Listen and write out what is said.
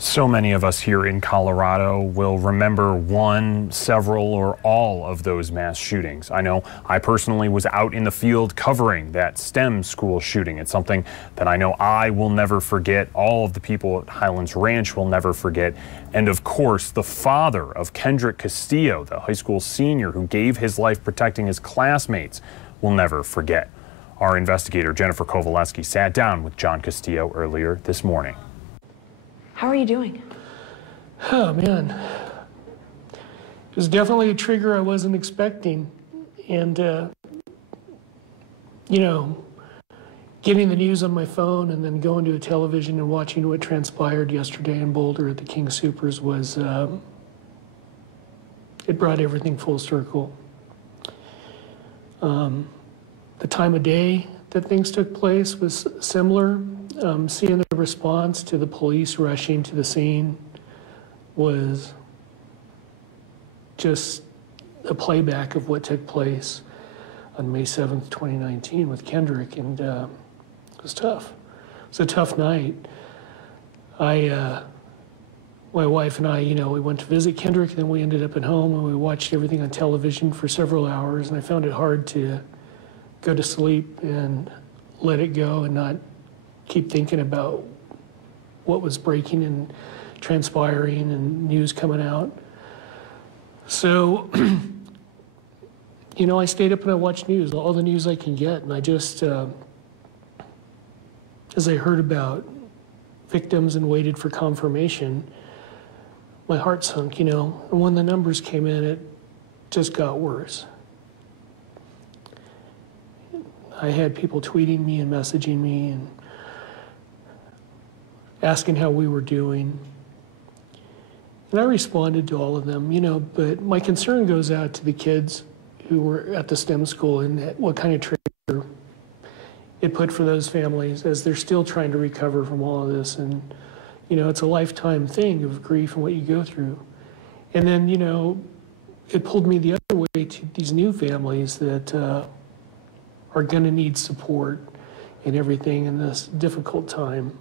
So many of us here in Colorado will remember one, several, or all of those mass shootings. I know I personally was out in the field covering that STEM school shooting. It's something that I know I will never forget. All of the people at Highlands Ranch will never forget. And of course, the father of Kendrick Castillo, the high school senior who gave his life protecting his classmates, will never forget. Our investigator, Jennifer Kowaleski, sat down with John Castillo earlier this morning. How are you doing? Oh, man. It was definitely a trigger I wasn't expecting. And, you know, getting the news on my phone and then going to a television and watching what transpired yesterday in Boulder at the King Soopers was, it brought everything full circle. The time of day that things took place was similar. Seeing the response to the police rushing to the scene was just a playback of what took place on May 7th, 2019 with Kendrick, and it was tough. It was a tough night. My wife and I, we went to visit Kendrick, and then we ended up at home, and we watched everything on television for several hours, and I found it hard to go to sleep and let it go and not keep thinking about what was breaking and transpiring and news coming out. So, I stayed up and I watched news, all the news I can get, and I just, as I heard about victims and waited for confirmation, my heart sunk, and when the numbers came in, it just got worse. I had people tweeting me and messaging me and asking how we were doing. And I responded to all of them, but my concern goes out to the kids who were at the STEM school and what kind of trigger it put for those families as they're still trying to recover from all of this. And, it's a lifetime thing of grief and what you go through. And then, it pulled me the other way to these new families that are going to need support and everything in this difficult time.